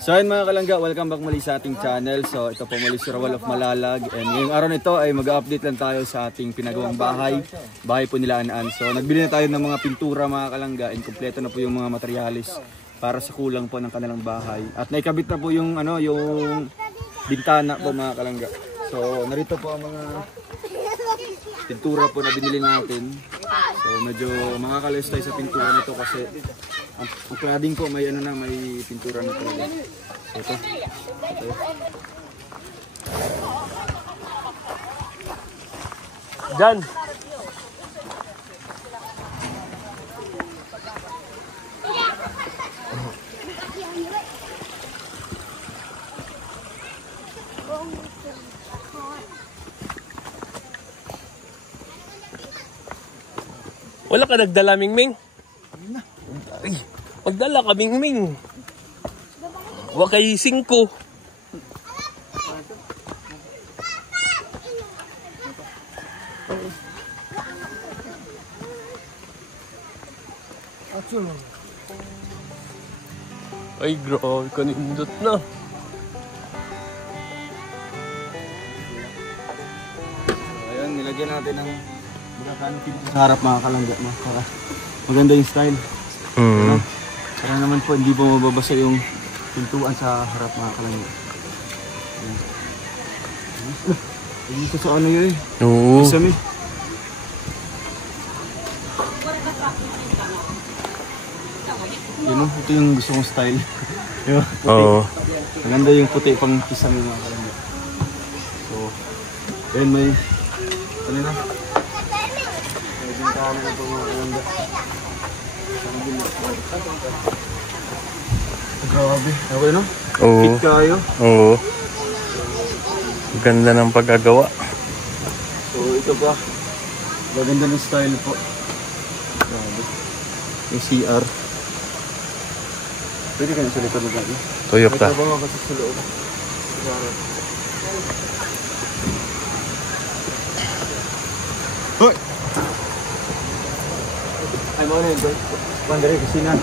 So ayun mga kalangga, welcome back muli sa ating channel. So ito po muli si Rawal of Malalag. And ngayong araw nito ay mag-update lang tayo sa ating pinagawang bahay. Bahay po nila Anaan. So nagbili na tayo ng mga pintura mga kalangga. And kompleto na po yung mga materialis para sa kulang po ng kanilang bahay. At naikabit na po yung, yung bintana po mga kalangga. So narito po ang mga pintura po na binili natin. So medyo makakalis tayo sa pintura nito kasi ang cladding po may may pintura na talaga. So ito. Diyan. Wala ka nagdala, Mingming? Ay, magdala ka, Mingming. Huwag kay 5. Ay, grabe, kanindot na. Ayan, nilagyan natin ng sa harap mga kalangga para maganda yung style. Para naman po hindi po mababasa yung pintuan sa harap mga kalangga. Dito sa ano yun eh. Oo. Isami. Yun, ito yung gusto kong style. Oo. Maganda yung puti pang kisame mga kalangga. So, ayun may ano na. Grabe, okay no? Oo. Fit kayo? Oo. Ganda ng paggagawa. So ito pa, maganda ng style po. Grabe. Yung CR. Pwede ka na sa likod na gabi? Tuyok ka. May trabaho kasi sa loob. Hoy! Ay mo na yun, Pandari, kusina.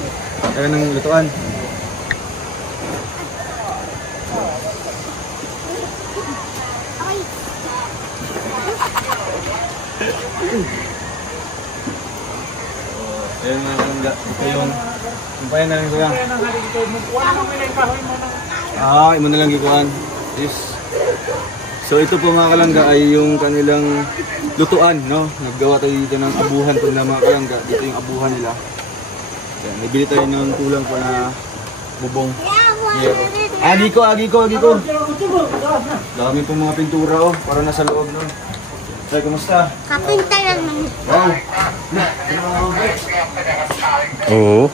Kaya ng lutuan. Ayun mga kalangga, ito yung payan na rin ko yan. Imo na lang gikuhan. Yes. So ito po mga kalangga ay yung kanilang lutuan, no? Naggawa tayo dito ng abuhan po na mga kalangga. Dito yung abuhan nila. Yan, nabili tayo ng kulang pa na bubong. Yeah. Agi ko. Dami pong mga pintura oh, para nasa loob no. Ay, kumusta? Kapinta lang naman. Wow. Oo.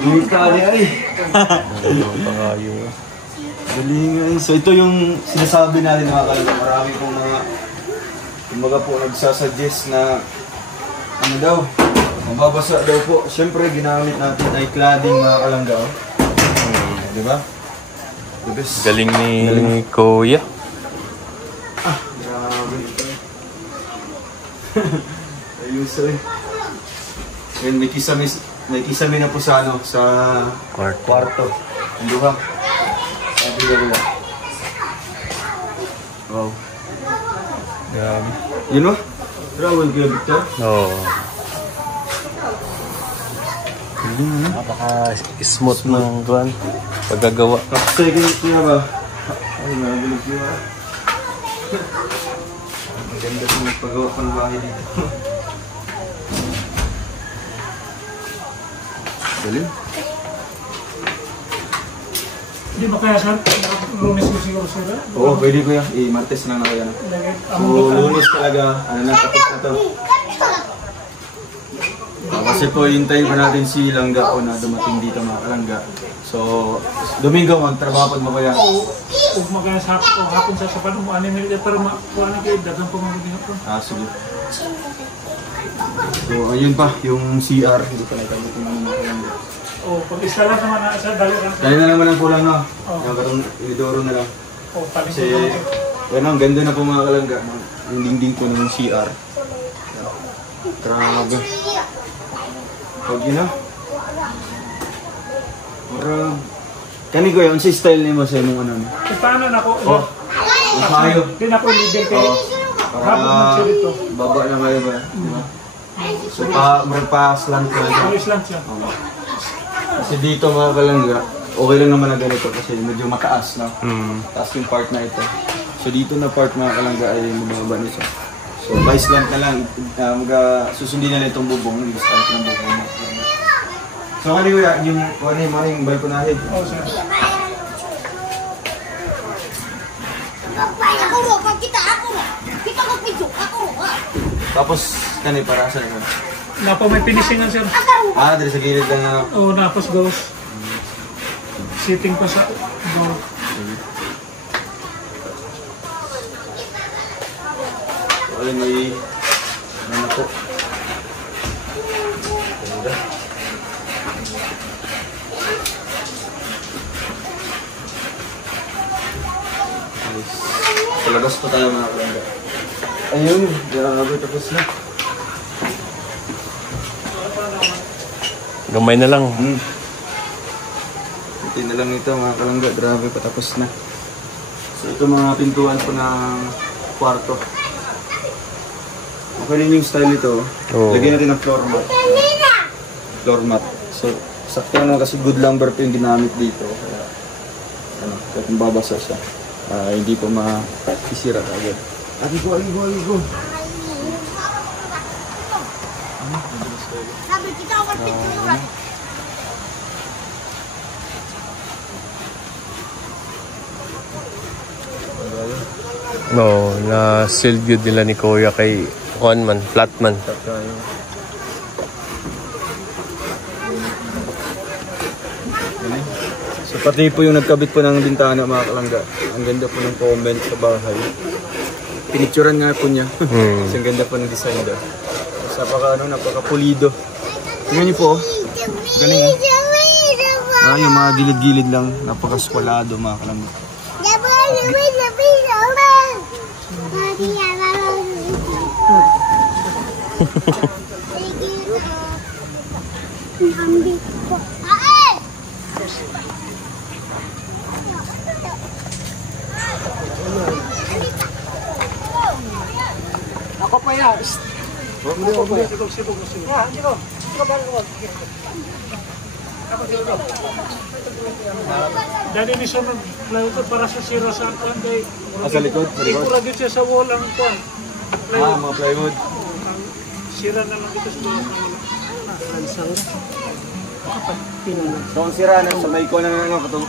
Hindi ka ali. Pangayo. Galing. So ito yung sinasabi natin mga kalangga. Marami pong mga po nagsasuggest na ano daw, mababasa daw po. Siyempre ginamit natin ay cladding mga kalangga. Oh. Diba? The best. Galing ni Kuya. Grabe. Ayos eh. And may kisame na po sa sa kwarto. Ang luha. Sabi na. Wow. Grabe. You know? Travel kayo, Victor? Oo. Napaka-smooth ng kuwan. Paggagawa. Kapsay kayo kaya ba? Ay, nabulog kayo ba? Ang ganda kong nagpagawa pa ng bahay dito. Galing. Hindi ba kaya sir? Lunes ko siguro sir? Oo, pwede ko yan. I-martes na nga yan. So, lunes talaga. Ano na, tapos na to. Kasi po, hintayin pa natin si Langga po na dumating dito mga kalangga. So, Domingo, magtrabaho mo kaya? Huwag magkaya sa hapon sa sapadong mo, 6 minutes para makuha na kayo, dagang pamagiging hapon. Sige. So, ayun pa, yung CR. Hindi pa naitabutin ng mga kalangga. Pag-isa lang naman na sir, dali lang. Dahil na naman ang kulang, no? Yung katong inidoro na lang. Kasi, ang ganda na po mga kalangga. Yung dingding po ng CR. Grabe. Pag yun na. Para Kani ko yung style nimo sa imong ano. Paano na ako? Oh. Masayo. Hindi na ako leader kay Para habang mo siya dito. baba na kayo ba? Diba? So magpa-slant ka na. Ayos lang siya. Kasi dito mga kalangga, okay lang naman na ganito kasi medyo mataas, no? Taas yung part na ito. So dito na part mga kalangga ay mababa nito. So by slant na lang, susundin na lang itong bubong, nag-slant ng bubong. So ano yung balkonahe? Oh, sir. Tapos kanay para sa naman. Napa may finishingan, sir. Dali sa gilid lang na. Oo, napos goes. Sitting pa sa door. Ayun, may ano po. Ganda. Palabas pa tayo mga kalangga. Ayun, grabe tapos na. Gamay na lang. Ito na lang ito mga kalangga, grabe patapos na. So ito mga pintuan po ng kwarto. Okay rin yung style ito. Oo. Lagyan natin ng floor mat. Floor mat. So sakto na kasi good lumber po yung ginamit dito. Kaya, kahit mababasa siya. Hindi po masisira agad. Agigo. Sabi kita ako pinturan. No, na sealed yun nila ni Kuya kay Juan man, flatman. So pati po yung nagkabit po ng bintana mga kalangga. Ang ganda po ng comment sa bahay. Pinicturan nga po niya. Kasi ang ganda po ng design daw. Napaka pulido. Tingnan niyo po. Galing yung mga gilid-gilid lang. Napaka-skwalado mga kalangga. Ako pa yan. Dali ni siya naglayot para sa sira sa akin kay Sa likod? Sa likod? ikuragit siya sa wall ang kwan. Mga plywood. Ang sira na lang dito sa wall. So ang sira na sa may ko na katong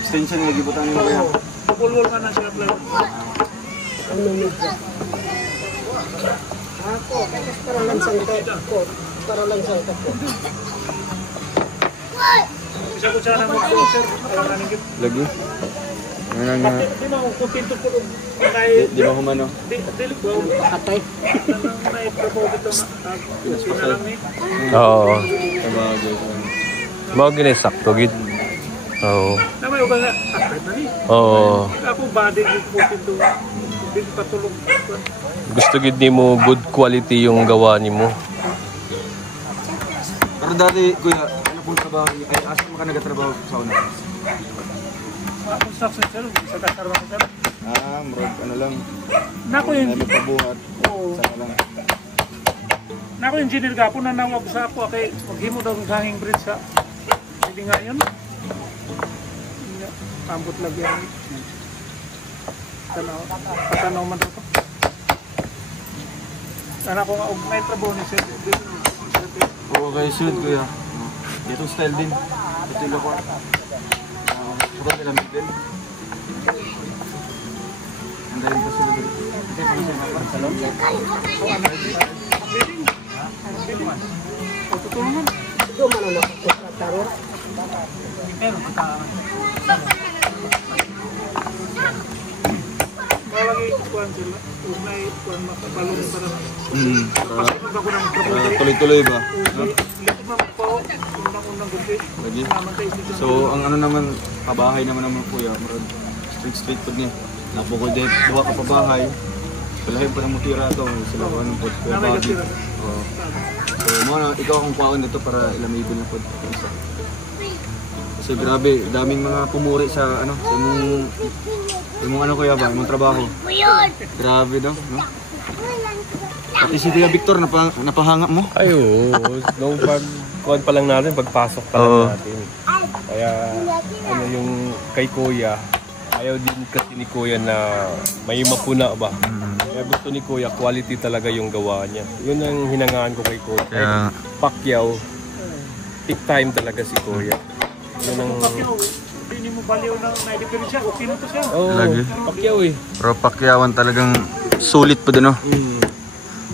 extension na nagibutan nyo kaya. Pupulwal ka na siya plywood. Isa ko siya na mag-closer. Ayaw na nigit. Lagi. Ano nga. Di mo kung pinto po Di ba kumano? Dili ba? Patay. Naitrabaho dito na. Pinalang ni. Oo. Sabagay. Mga ginisakto, gid. Oo. Namay uga nga. Akit na ni. Oo. Ako body gid po pinto. Hindi patulog. Gusto gid nimo good quality yung gawa nimo. Pero dati, kuya, ano pong trabaho niyo? Ay, asa mo ka nagatrabaho sa una? Construction sir. Sa katarwa ko sir. Murag, ano lang. Nako yung Nagpabuhat. Oo. Sana lang. Nako engineer ka po na nawag sa ako kay maghimo daw ng hanging bridge sa. Hindi nga yun. Ambot lang yan. Patanaw man ito. Sana ko nga may trabaho ni sir. Oo, kayo suit, kuya. Dito style din. Ito yung lakwa. Sobrang nilamig din. Ang dahil pa sila dito. Ito yung pang sa salon. Tutulungan. Ito man ang nakakataro. Pero lagi kuan sila. Unay kuan makabalong para. Kasi pag ako nang trabaho. Tuloy-tuloy ba? Lito man po unang gabi. Lagi. Naman tayo dito. So, ang ano naman, kabahay naman kuya. Murag, street food niya. Napukod din. Duha ka pabahay. Palahin pa ng mutira ito. Sila ko anong food. Kuya Namay Bobby. gasira. Oo. So, mo na, ikaw ang kuwaon dito para ilamigin na food. Kasi grabe, daming mga pumuri sa ano, sa imong ano kuya ba, imong trabaho. Grabe daw, no? Pati si Tia Victor napahanga mo. Ay, oo. Nung pag pa lang natin, pagpasok pa lang natin. Kaya, ano yung kay Kuya, ayaw din kasi ni Kuya na may mapuna ba. Kaya gusto ni Kuya, quality talaga yung gawa niya. Yun ang hinangaan ko kay Kuya. Kaya, Pacquiao, take time talaga si Kuya. Yun ang... Pacquiao, hindi mo baliw ng na-diferensya. Okay na to siya. Oo, Lagi. Pacquiao eh. pero Pacquiaoan talagang sulit po din, no? Yun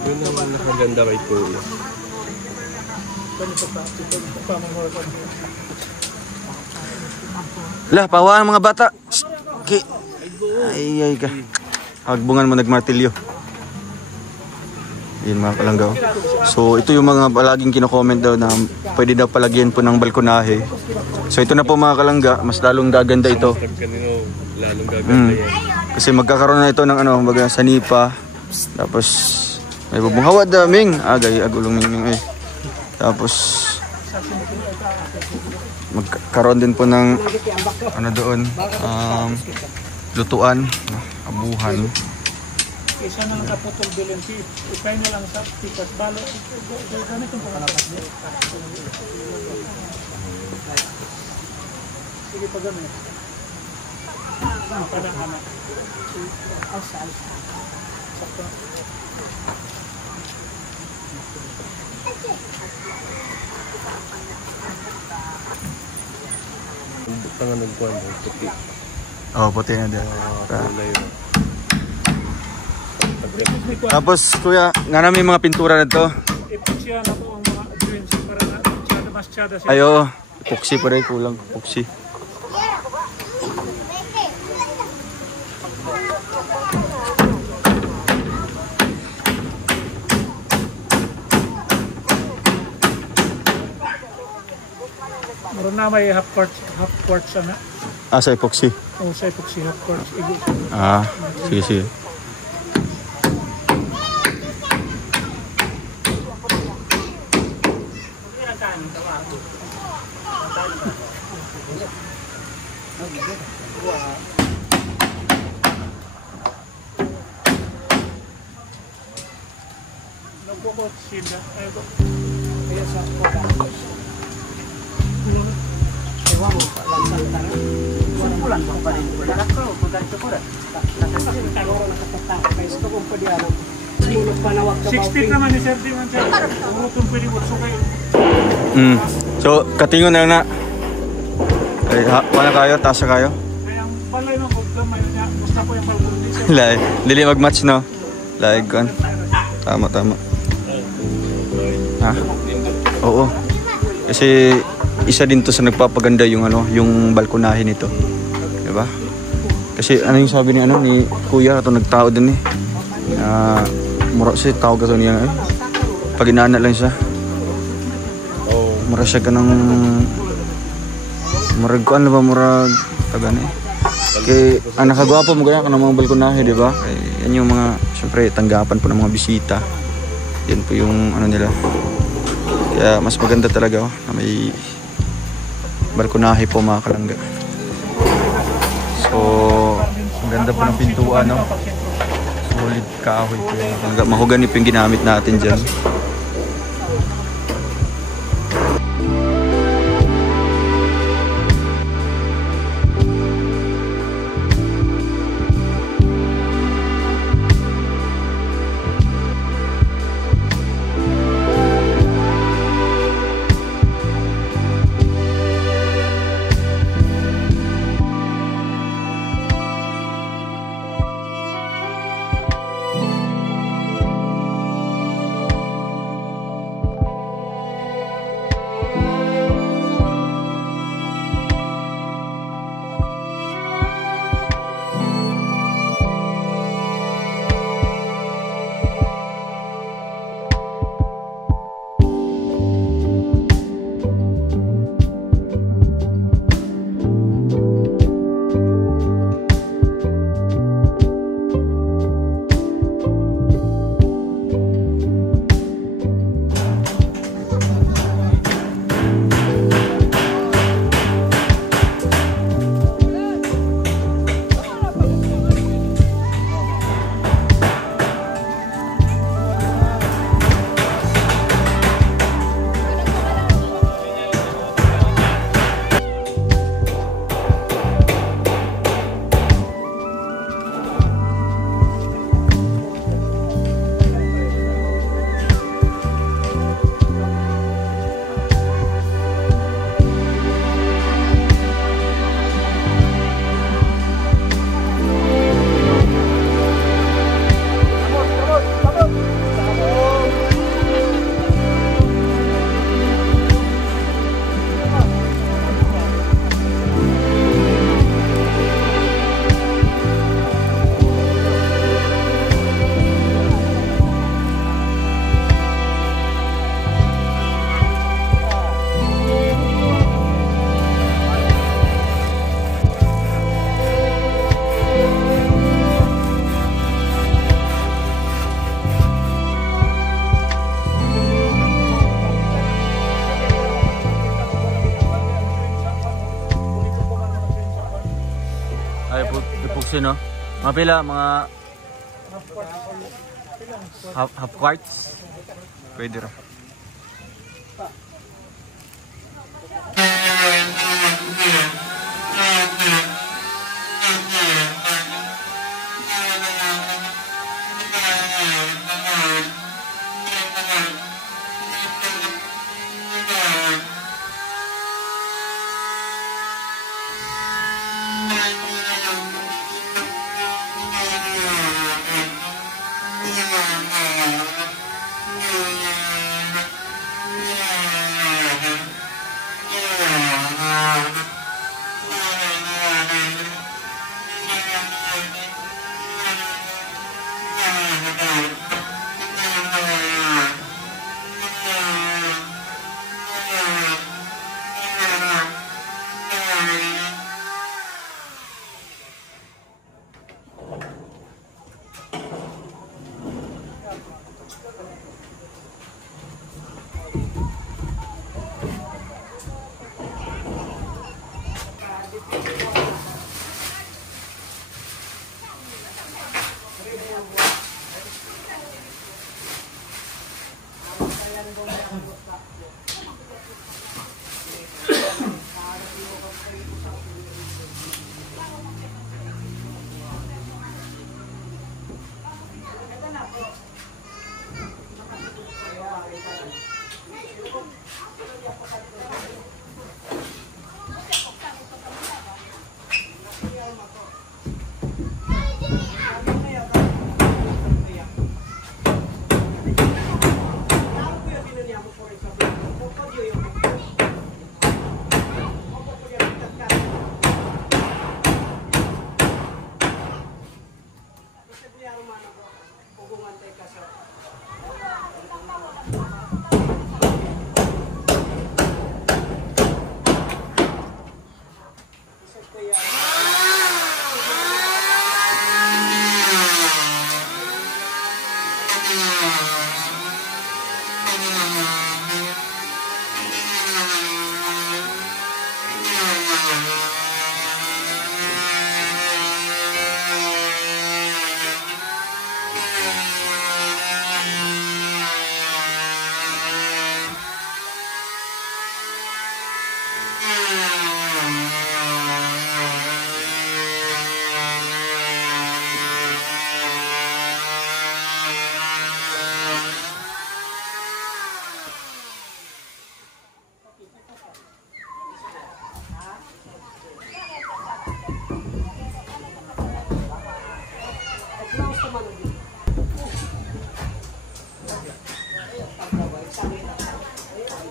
ang nakaganda kay Kuya. Lah, pawaan mga bata. Okay. Ay ka. Hagbungan mo nagmartilyo. Yun mga kalanggaw. So ito yung mga palaging kino-comment daw na pwede daw palagyan po ng balkonahe. So ito na po mga kalangga, mas lalong gaganda ito. Kanino, lalong gaganda yan. Kasi magkakaroon na ito ng ano, baga sanipa. Tapos may bubunghawad daming. Agay, agulong ming eh. Tapos magkaroon din po ng ano doon, lutuan, abuhan. Isa na lang kaputol bilin si ikay na lang sa tikas balo. Ganito yung pangalapas niya. Sige pa gamit. Kada anak. Asal. Sakto. Tangan ng kuwan, puti. Oh, puti na din. Kulay yun. Tapos kuya, nga namin mga pintura na to. Ipuksya na po ang mga dreams para na mas tsada siya. Ayo, epoxy pa rin, kulang epoxy. Meron na may half quartz na. Ah, sa epoxy. O sa epoxy half quartz. Igo. Ah, sige, sige. Nagkukot sila. Kaya sa koda. Ewan mo, lansang tara. Pulang ko pa rin. Nakaw, pagkanto ko rin. Gusto kong pwede alam. 60 naman ni Sir Diman siya. Umutong pwede wutso kayo. So, katingon na na. Ay, wala kayo, tasa kayo. Kaya ang balay ng pagkamay niya, gusto ko yung balkon niya. Dili mag-match, no? Like, kan. Tama, tama. Ha? Oo. Kasi isa din to sa nagpapaganda yung ano, yung balkonahe nito. 'Di ba? Kasi ano yung sabi ni ano ni Kuya ato nagtao din eh. Mura siya tawag ato niya eh. Pag inaana lang siya. Oh, mura siya kanang murag ko ano ba murag taga eh. Kay ang nakagwapo mo ganyan kanang mga balkonahe, 'di ba? Yan yung mga syempre tanggapan po ng mga bisita. Yan po yung ano nila. Kaya mas maganda talaga na may balkonahe po mga kalangga. So, ang ganda po ng pintuan, no? Solid kahoy po. Mahugan po yung ginamit natin dyan. Ay, ipuksin, no? Mga pila, mga half quarts. Pwede rin.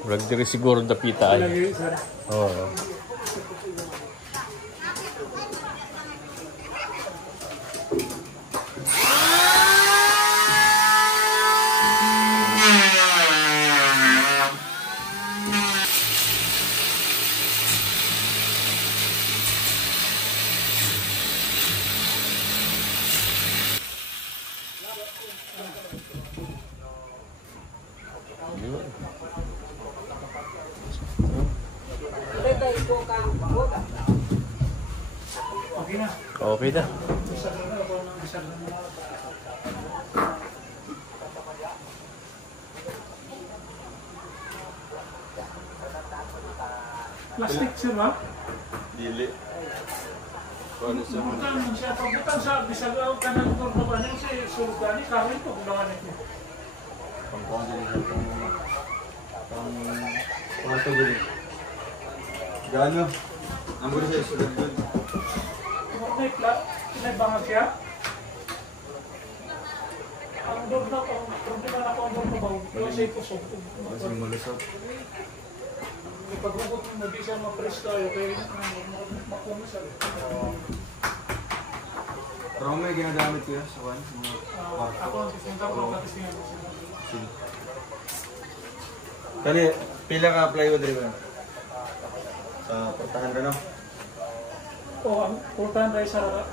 Murag diri siguro dapita ay. Oo. Okay na. Plastic sir ha? Dili. Ano sa Butang siya. Pagbutang sa bisagaw ka ng turbaban yung si Sulugani, kawin po kung naman ito. pang ito dili. Gano? Ang gulo sa isulad dun. May bangag siya. Ang doon na kung problema na kung doon na ba, kasi kusog. Kasi malusot. Paghugot mo, hindi siya ma-press tayo, kaya makunas siya. Pero may ginagamit ko sa kwan? Ako ang tisinta ko, katistingan ko siya. Sige. Kali, pila ka plywood rin ba? Sa portahan ka no? Oo, ang portahan tayo sa...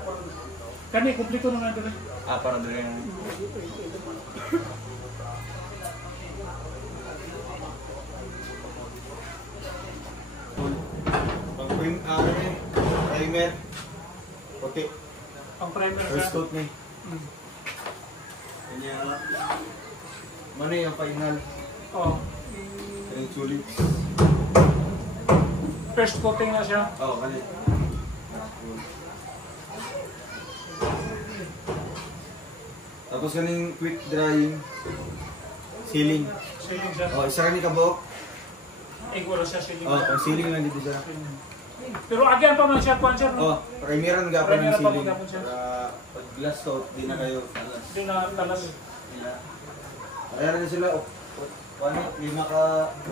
Kani, kumplito na nga doon. Para doon yung... Pag-primer. puti. Ang primer First ka. coat ni. Kanya, mana yung final? Oh. Yung sulit. First coating na siya. Oo, kalit. Tapos kaning quick drying, sealing. Siling siya. Oh, isa rin kabok. Iguro siya siling. Oh, ang sealing lang dito siya. Pero again pa man siya, kuhan siya. Oh, primeran nga pa ng Primeran pa sealing. magapon siya. Para pag glass coat, di na kayo alas. Hindi na talas. Kaya rin sila, paano, 5 ka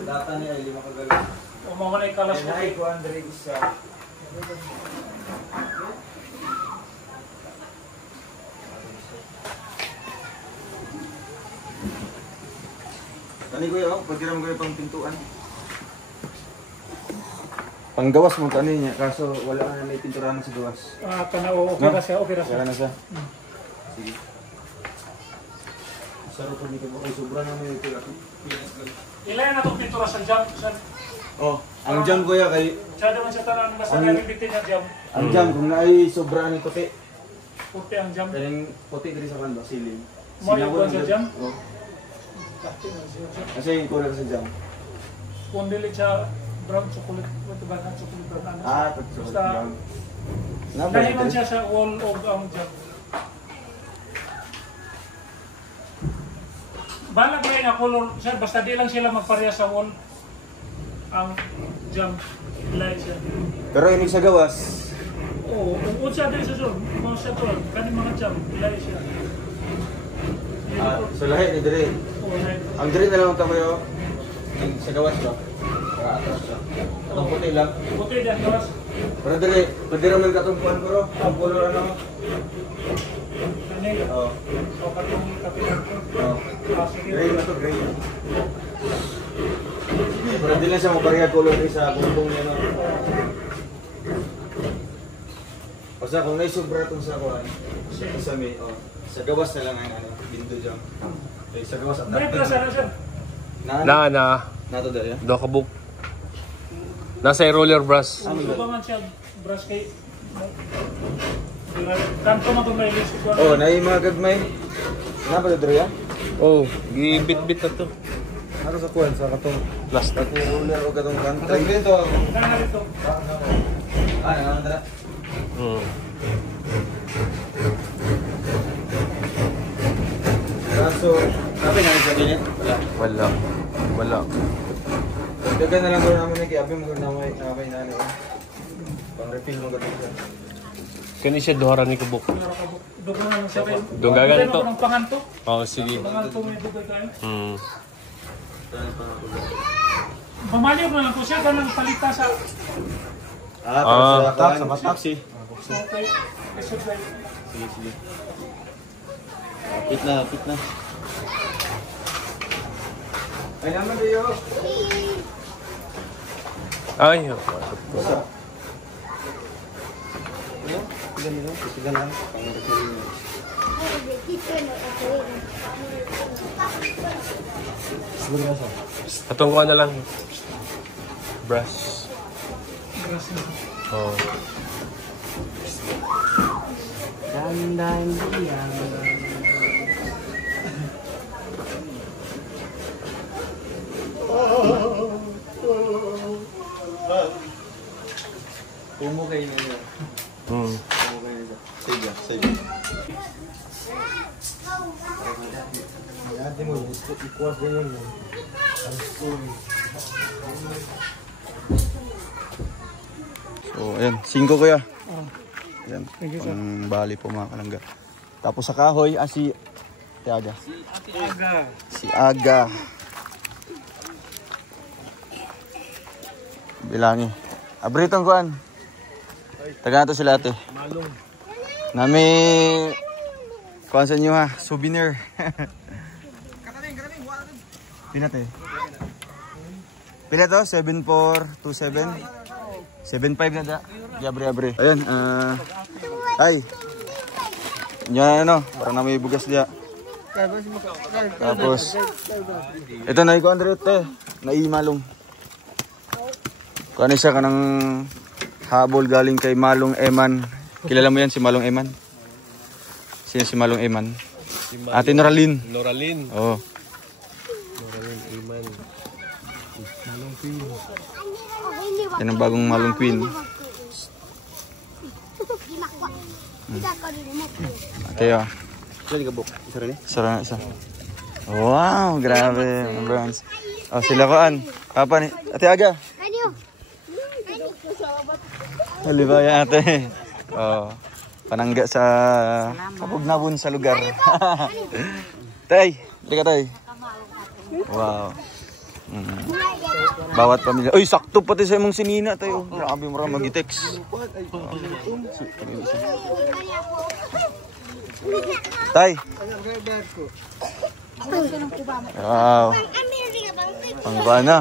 data niya ay 5 ka galing. Umaman ay kalas ko. Ay, 200 isa. Kani ko yun, pagkiram ko yung pang pintuan. Panggawas mo kani niya, kaso wala na may pinturahan sa gawas. Ah, kanao, okay na siya, okay na siya. Kaya na siya. Sige. Sarap ko dito mo, ay sobra naman ito. Ilayan na itong pintura sa jam. Oh, ang jam ko ya kay Siya naman siya tanang basta naribitin na jam. ang jam kung naay sobra ni puti. Puti ang jam. Kaning puti diri sa kanto siling. Mo yung kuha sa jam? Oh. Pati na siya. Kasi yung kulay sa jam. Kung dili siya brown chocolate, ito ba na chocolate brown? Ah, pag Basta jam. nahingan siya sa wall of ang jam. Balag na yung color, sir, basta di lang sila magpareha sa wall ang jam. Light siya. Pero inig sa gawas. Oo, kung siya din sa zone, mga siya to, kaning mga jam, light siya. So lahi ni dire. Oo, light. Ang dire na lang kayo yung sa gawas ba? Para atras ba? Atong puti lang. Puti din, gawas. Pero dire, pwede raman katong kuan bro. Ang color ano? Kaning, Oh. o katong kapitan ko. Oh. Ah, sige. Gray na to, gray. Pero di lang siya mapareha color ni sa bumbong niya no. Basta kung naisubra itong sa kuhan, sa may, oh, sa gawas na lang ang ano, bindo dyan. Okay, sa gawas at May plus ano siya? Nato dahil yan? Do ka book. Nasa roller brush. Ano ba man siya, brush kay... Kanto man kung may list ko. Oh, naay mga gagmay. Napa dito yan? Oh, gibit-bit na to. Ano sa kuhan, sa katong Plastic. katong ruler o katong kan. Try dito. Kaya ito. Ah, naman dala. Kaso, sabi nga sa ganyan? Wala. Wala. Dagan na lang doon namin na kiabi mo na may nani. Pang-refill mo ganun siya. Kani siya duharan ni kabuk. Dugo na lang siya kayo. Dugagan to. Ng panganto. Oh, sige. Panganto may dugay tayo. Pamaliw na lang po siya, ganang palita sa... Pero sa batak. Okay. Supply. Sige, sige. Hapit na, hapit na. Ay naman tayo. Ay, Basta. Ano? Sigan nila? Sigan lang. Pang-refill nyo. atong ko na lang. Brush. Oh. Pumo kayo nila. Pumo kayo nila. Sige, sige. Ate mo, ikuwas din yun. So, ayan. 5 kuya. Ayan. Ang bali po mga kalangga. Tapos sa kahoy, si Aga. Si Aga. Bilangi. Abritong kuan. Taga na to sila ate. Nami kuan sa inyo ha, souvenir. Pila te? Pila to? 7427 75 na da. Abre. Ayun, ay. Yan ano, para na may bugas dia. Tapos ito na iko Andre te, naimalong. Kani siya kanang habol galing kay Malong Eman Kilala mo yan si Malong Eman? Sino si Malong Eman? Ate Noralyn. Noralyn. Oo. Noralyn Iman. Malong Queen. Yan ang bagong Malong Queen. Okay, oh. Sarap isa. Wow, grabe. Bronze. Oh, sila koan. Papa ni Ate Aga. Halibaya ate. Oh. Panangga sa kabugnabon sa lugar. Tay, hindi ka tay. Wow. Bawat pamilya. Uy, sakto pati sa imong sinina tayo. Grabe mo ra mag-text. Tay. Wow. Pangbana.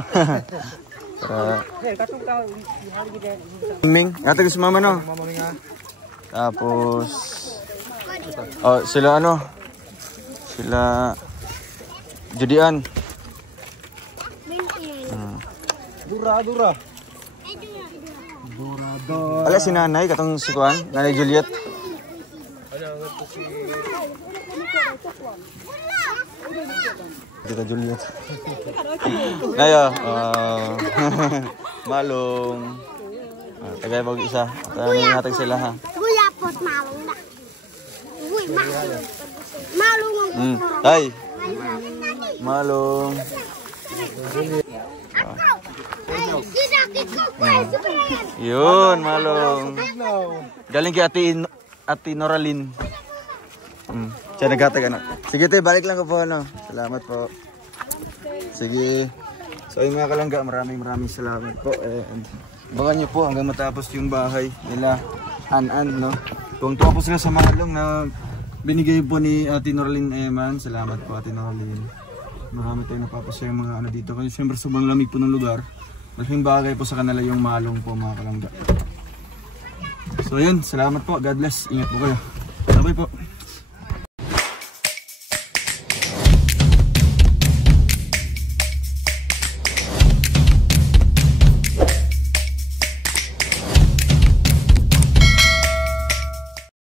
Ming, ate gusto mama no. Tapos oh, sila ano? Sila Judian. Dura. Ala si nanay katong si Kuan, Nanay Juliet. Kita Juliet. Ayo, Malong. Tagay bag isa. Tanay hatag sila ha. Kuya pot malong na. Uy, malong ang Tay. Malong. Yun, Malong. Galing kay Ate Noralyn. Siya naghatag anak. Sige tayo, balik lang ko po ano. Salamat po. Sige. So yung mga kalangga, maraming salamat po. Bakan nyo po hanggang matapos yung bahay nila An-An, no? Kung tuwa po sila sa Malong na binigay po ni Ate Noralyn Eman. Salamat po Ate Noralyn. Marami tayong napapasaya yung mga ano dito. Kasi siyempre sobrang lamig po ng lugar. Malaking bagay po sa kanila yung Malong po mga kalangga. So yun, salamat po. God bless. Ingat po kayo. Sabay po.